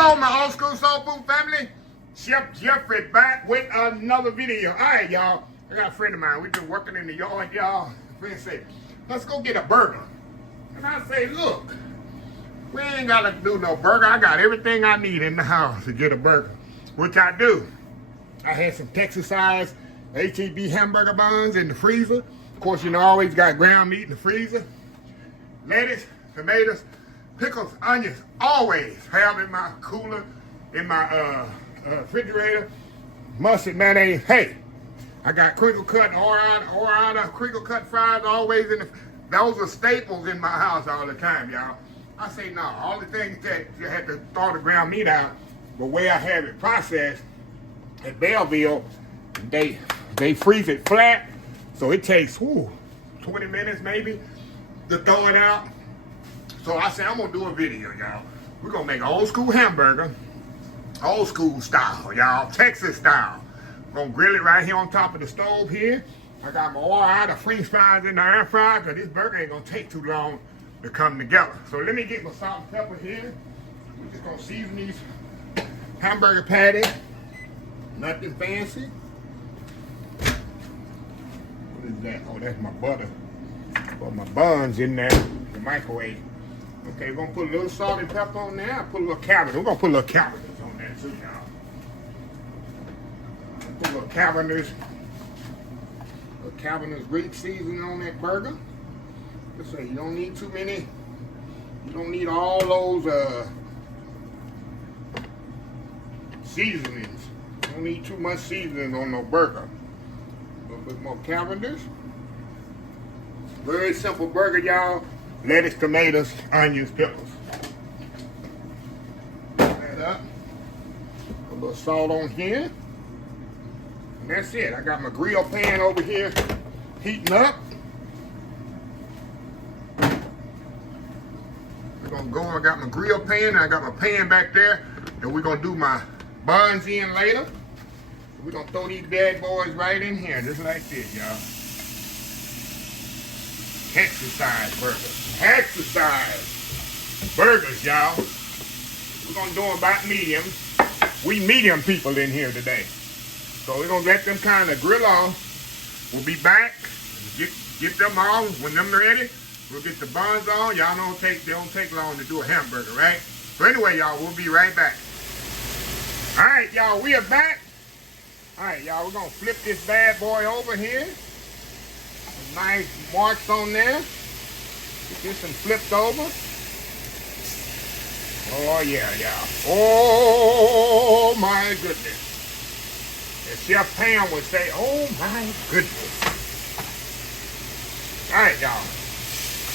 Hello, my old school soul food family. Chef Jeffrey back with another video. All right, y'all. I got a friend of mine. We've been working in the yard, y'all. Friend say, let's go get a burger. And I say, look, we ain't got to do no burger. I got everything I need in the house to get a burger, which I do. I had some Texas-sized HEB hamburger buns in the freezer. Of course, you know, I always got ground meat in the freezer. Lettuce, tomatoes, pickles, onions, always have in my cooler, in my refrigerator. Mustard, mayonnaise. Hey, I got crinkle cut, Orana, crinkle cut fries always in the. Those are staples in my house all the time, y'all. I say no, all the things that you had to thaw the ground meat out, the way I have it processed at Belleville, they freeze it flat, so it takes 20 minutes maybe to throw it out. So I said, I'm gonna do a video, y'all. We're gonna make an old school hamburger, old school style, y'all, Texas style. We're gonna grill it right here on top of the stove here. I got my oil, the French fries in the air fryer, because this burger ain't gonna take too long to come together. So let me get my salt and pepper here. We're just gonna season these hamburger patties. Nothing fancy. What is that? Oh, that's my butter. Put my buns in there, the microwave. Okay, we're gonna put a little salt and pepper on there. Put a little cabbage. We're gonna put a little cabbage on there too, y'all. Put a little Cabernet Greek seasoning on that burger. Let's say you don't need too many. You don't need all those seasonings. You don't need too much seasoning on no burger. A little bit more Cabernet. Very simple burger, y'all. Lettuce, tomatoes, onions, pickles. Put that up. A little salt on here. And that's it. I got my grill pan over here heating up. We're gonna go, I got my grill pan and I got my pan back there. And we're gonna do my buns in later. We're gonna throw these bad boys right in here, just like this, y'all. Texas-sized burgers. Texas-sized burgers, y'all. We're gonna do them about medium. We medium people in here today. So we're gonna let them kind of grill on. We'll be back. Get them on. When them ready, we'll get the buns on. Y'all know they don't take long to do a hamburger, right? So anyway, y'all, we'll be right back. All right, y'all, we are back. All right, y'all, we're gonna flip this bad boy over here. Some nice marks on there. Get this one flipped over. Oh yeah, y'all. Oh my goodness. As Chef Pam would say, oh my goodness. All right, y'all.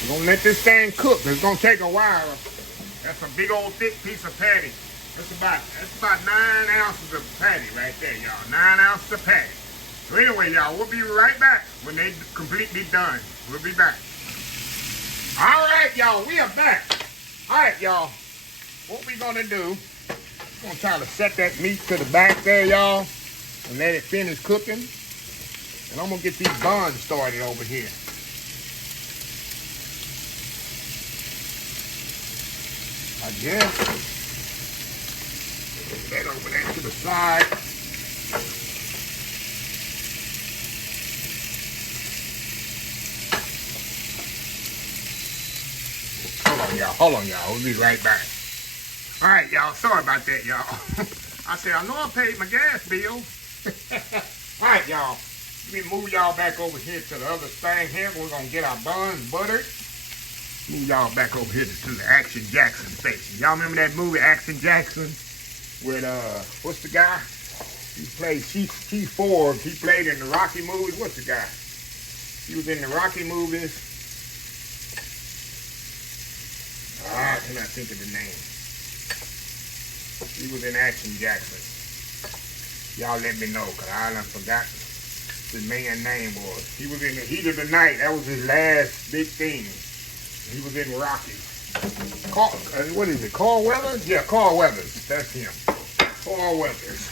We're gonna let this thing cook. It's gonna take a while. That's a big old thick piece of patty. That's about 9 ounces of patty right there, y'all. 9 ounces of patty. So anyway, y'all, we'll be right back when they completely done. We'll be back. All right, y'all, we are back. All right, y'all. What we gonna do? We're gonna try to set that meat to the back there, y'all, and let it finish cooking. And I'm gonna get these buns started over here. I guess. Put that over there to the side. Hold on, y'all. We'll be right back. All right, y'all. Sorry about that, y'all. I said, I know I paid my gas bill. All right, y'all. Let me move y'all back over here to the other thing here. We're going to get our buns buttered. Move y'all back over here to the Action Jackson station. Y'all remember that movie, Action Jackson? With, what's the guy? He played Chief Forbes. He played in the Rocky movies. What's the guy? He was in the Rocky movies. I cannot think of the name. He was in Action Jackson. Y'all let me know, because I done forgot the man's name was. He was in the Heat of the Night. That was his last big thing. He was in Rocky. What is it? Carl Weathers? Yeah, Carl Weathers. That's him. Carl Weathers.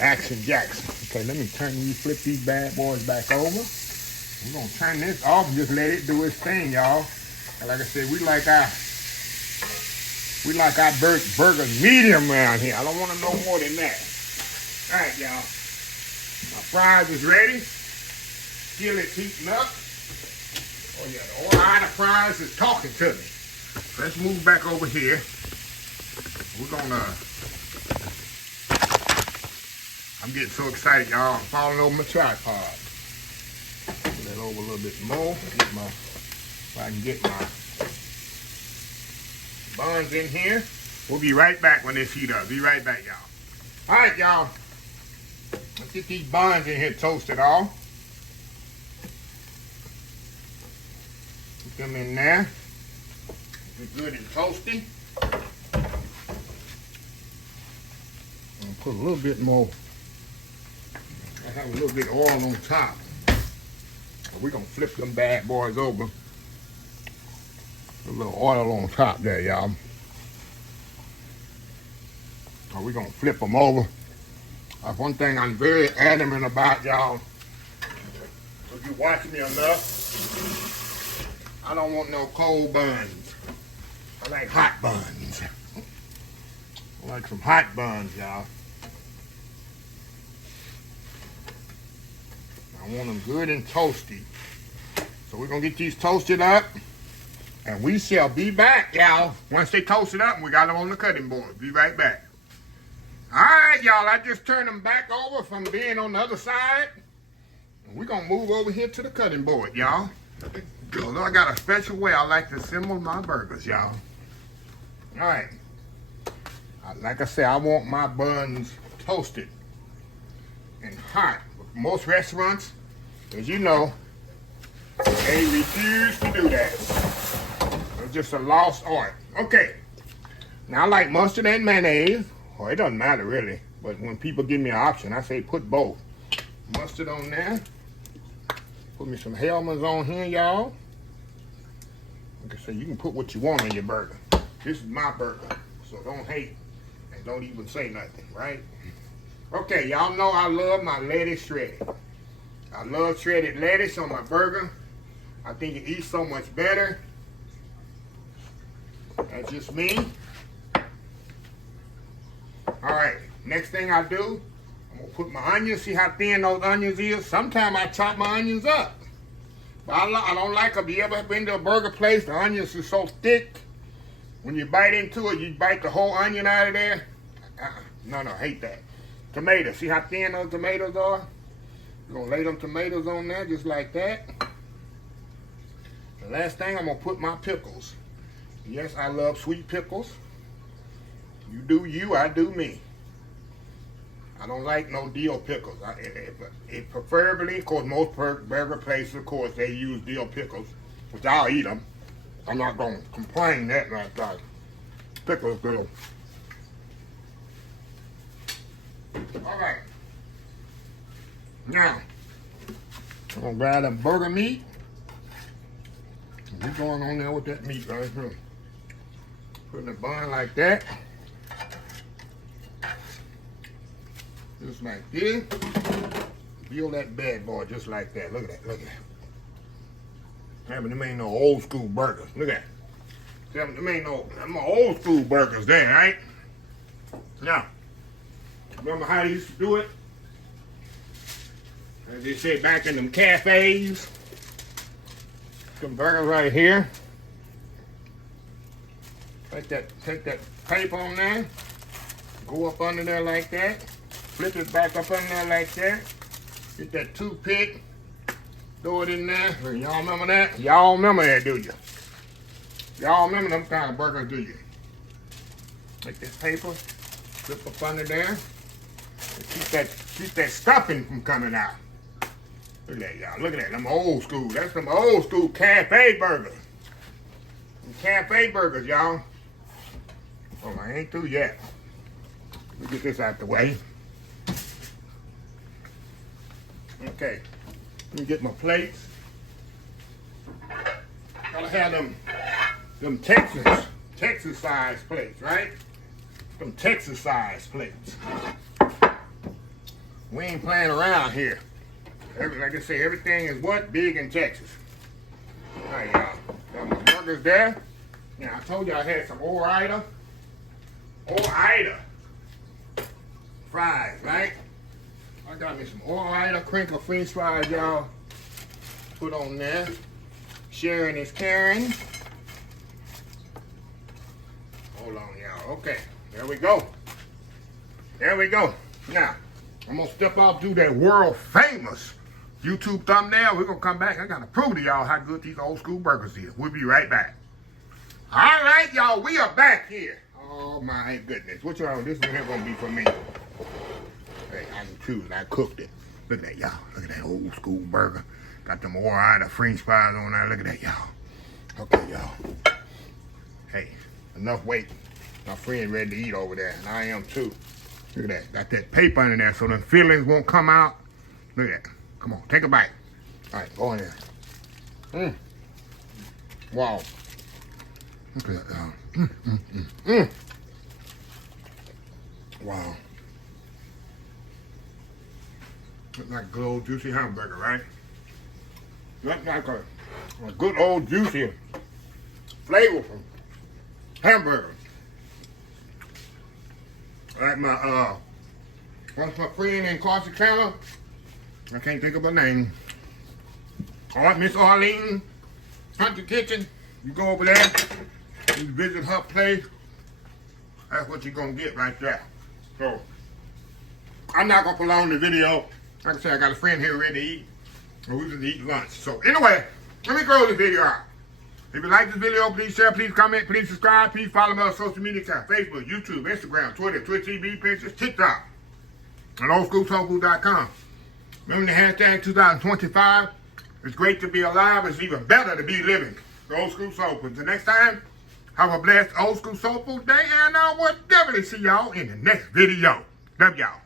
Action Jackson. Okay, let me flip these bad boys back over. We're going to turn this off and just let it do its thing, y'all. And like I said, we We like our burgers medium around here. I don't want to know more than that. All right, y'all. My fries is ready. Skillet's heating up. Oh yeah, the oil of fries is talking to me. Let's move back over here. We're gonna, I'm getting so excited, y'all. I'm falling over my tripod. Put that over a little bit more. Get my, if I can get my buns in here. We'll be right back when this heat up. Be right back, y'all. All right, y'all. Let's get these buns in here toasted off. Put them in there. Be good and toasty. Put a little bit more. I have a little bit of oil on top. We're gonna flip them bad boys over. A little oil on top there, y'all. So we're gonna flip them over. That's one thing I'm very adamant about, y'all. If you watch me enough, I don't want no cold buns. I like hot buns. I like some hot buns, y'all. I want them good and toasty. So we're gonna get these toasted up, and we shall be back, y'all. Once they toasted up, and we got them on the cutting board. Be right back. All right, y'all. I just turned them back over from being on the other side, and we're gonna move over here to the cutting board, y'all. Although I got a special way I like to assemble my burgers, y'all. All right. Like I said, I want my buns toasted and hot. Most restaurants, as you know, they refuse to do that. It's just a lost art. Okay. Now I like mustard and mayonnaise. Well, it doesn't matter really, but when people give me an option, I say put both. Mustard on there. Put me some Hellmann's on here, y'all. Like I said, you can put what you want on your burger. This is my burger, so don't hate and don't even say nothing, right? Okay, y'all know I love my lettuce shredded. I love shredded lettuce on my burger. I think it eats so much better. That's just me. All right, next thing I do, I'm gonna put my onions, see how thin those onions is? Sometimes I chop my onions up. But I don't like them. You ever been to a burger place, the onions are so thick, when you bite into it, you bite the whole onion out of there? No, hate that. Tomatoes, see how thin those tomatoes are? You're gonna lay them tomatoes on there just like that. The last thing, I'm gonna put my pickles. Yes, I love sweet pickles. You do you, I do me. I don't like no dill pickles. It preferably, of course, most burger places, of course, they use dill pickles, which I'll eat them. I'm not gonna complain that like that. Pickles do. All right. Now, I'm gonna grab that burger meat. We're going on there with that meat right here. Putting the bun like that. Just like this. Peel that bad boy just like that. Look at that, look at that. Yeah, but them ain't no old school burgers. Look at that. Them ain't no, them old school burgers there, right? Now, remember how they used to do it? As they say back in them cafes. Some burgers right here. Take that paper on there. Go up under there like that. Flip it back up under there like that. Get that toothpick. Throw it in there. Y'all remember that? Y'all remember that, do you? Y'all remember them kind of burgers, do you? Take this paper. Flip up under there. Keep that stuffing from coming out. Look at that, y'all. Look at that. Them old school. That's some old school cafe burgers. Some cafe burgers, y'all. Oh, I ain't through yet. Let me get this out the way. Okay. Let me get my plates. Gotta have them Texas size plates, right? Them Texas size plates. We ain't playing around here. Like I say, everything is what? Big in Texas. All right, y'all. Got my burgers there. Now, I told you I had some Ore-Ida. Ida fries, right? I got me some Ida crinkle French fries, y'all. Put on there. Sharing is caring. Hold on, y'all. Okay, there we go. There we go. Now, I'm gonna step out, do that world famous YouTube thumbnail. We're gonna come back. I gotta prove to y'all how good these old school burgers is. We'll be right back. All right, y'all, we are back here. Oh my goodness. What y'all, this one here gonna be for me. Hey, I can choose, I cooked it. Look at that, y'all. Look at that old school burger. Got them Ida French fries on there. Look at that, y'all. Okay, y'all. Hey, enough weight. My friend ready to eat over there, and I am too. Look at that. Got that paper in there so the fillings won't come out. Look at that. Come on, take a bite. All right, go in there. Wow. Look at that. Wow. Looks like a good old juicy hamburger, right? Looks like a good old juicy, flavorful hamburger. Like my, what's my friend in Corsicana? I can't think of her name. All right, Miss Arlene, Hunter Kitchen. You go over there, you visit her place. That's what you're gonna get right there. So, I'm not gonna prolong the video. Like I said, I got a friend here ready to eat. And we're gonna eat lunch. So anyway, let me close this video out. If you like this video, please share, please comment, please subscribe, please follow me on social media accounts, Facebook, YouTube, Instagram, Twitter, Twitch TV, Pinterest, TikTok, and oldschoolsoulfood.com. Remember the hashtag 2025. It's great to be alive. It's even better to be living. The Old School Soul Food. Until next time, have a blessed Old School Soul Food day, and I will definitely see y'all in the next video. Love y'all.